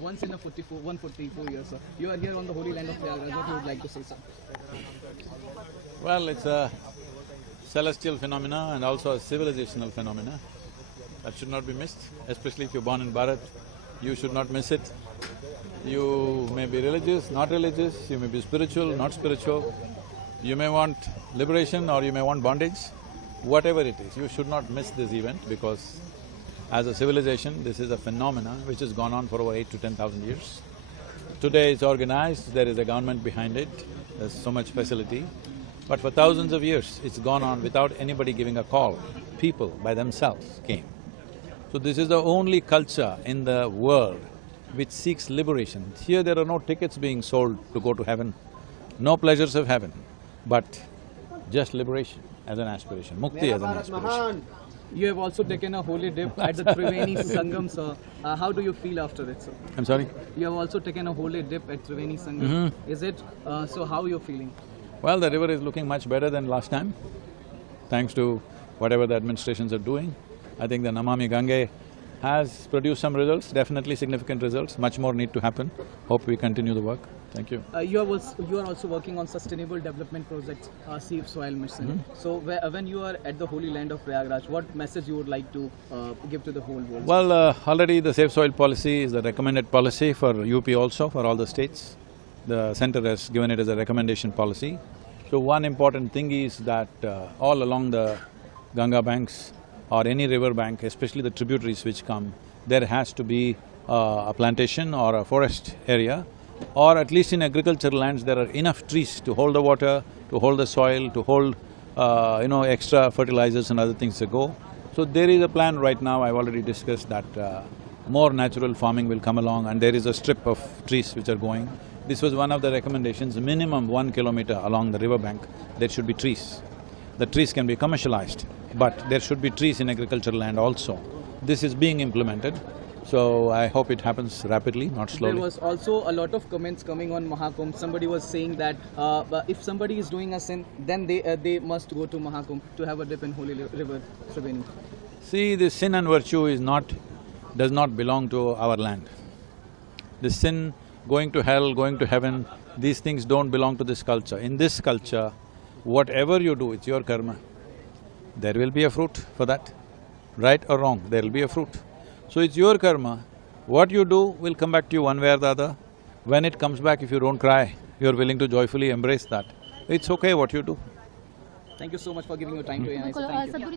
once in a 144 years. You are here on the holy land of Prayagraj. What you would like to say, sir? Well, it's a celestial phenomena and also a civilizational phenomena that should not be missed, especially if you're born in Bharat, you should not miss it. You may be religious, not religious, you may be spiritual, not spiritual, you may want liberation or you may want bondage. Whatever it is, you should not miss this event because as a civilization, this is a phenomena which has gone on for over 8 to 10,000 years. Today it's organized, there is a government behind it, there's so much facility. But for thousands of years, it's gone on without anybody giving a call. People by themselves came. So this is the only culture in the world which seeks liberation. Here there are no tickets being sold to go to heaven, no pleasures of heaven, but just liberation as an aspiration, mukti as an aspiration. You have also taken a holy dip at the Triveni Sangam, sir. How do you feel after it, sir? I'm sorry? You have also taken a holy dip at Triveni Sangam. Is it… so how you're feeling? Well, the river is looking much better than last time, thanks to whatever the administrations are doing. I think the Namami Gange has produced some results, definitely significant results, much more need to happen. Hope we continue the work. Thank you. You are also working on sustainable development projects, Safe Soil Mission. So when you are at the holy land of Prayagraj, what message you would like to give to the whole world? Well, already the Safe Soil policy is the recommended policy for UP also, for all the states. The center has given it as a recommendation policy. So one important thing is that all along the Ganga banks or any river bank, especially the tributaries which come, there has to be a plantation or a forest area, or at least in agricultural lands there are enough trees to hold the water, to hold the soil, to hold extra fertilizers and other things to go. So there is a plan right now, I've already discussed that more natural farming will come along and there is a strip of trees which are going. This was one of the recommendations, minimum 1 kilometer along the river bank, there should be trees. The trees can be commercialized, but there should be trees in agricultural land also. This is being implemented, so I hope it happens rapidly, not slowly. There was also a lot of comments coming on Mahakumbh. Somebody was saying that if somebody is doing a sin, then they must go to Mahakumbh to have a dip in holy river Triveni. See, this sin and virtue does not belong to our land. This sin, going to hell, going to heaven, these things don't belong to this culture. In this culture, whatever you do, it's your karma. There will be a fruit for that, right or wrong, there will be a fruit. So it's your karma, what you do will come back to you one way or the other. When it comes back, if you don't cry, you're willing to joyfully embrace that, it's okay what you do. Thank you so much for giving your time to us. Thank you.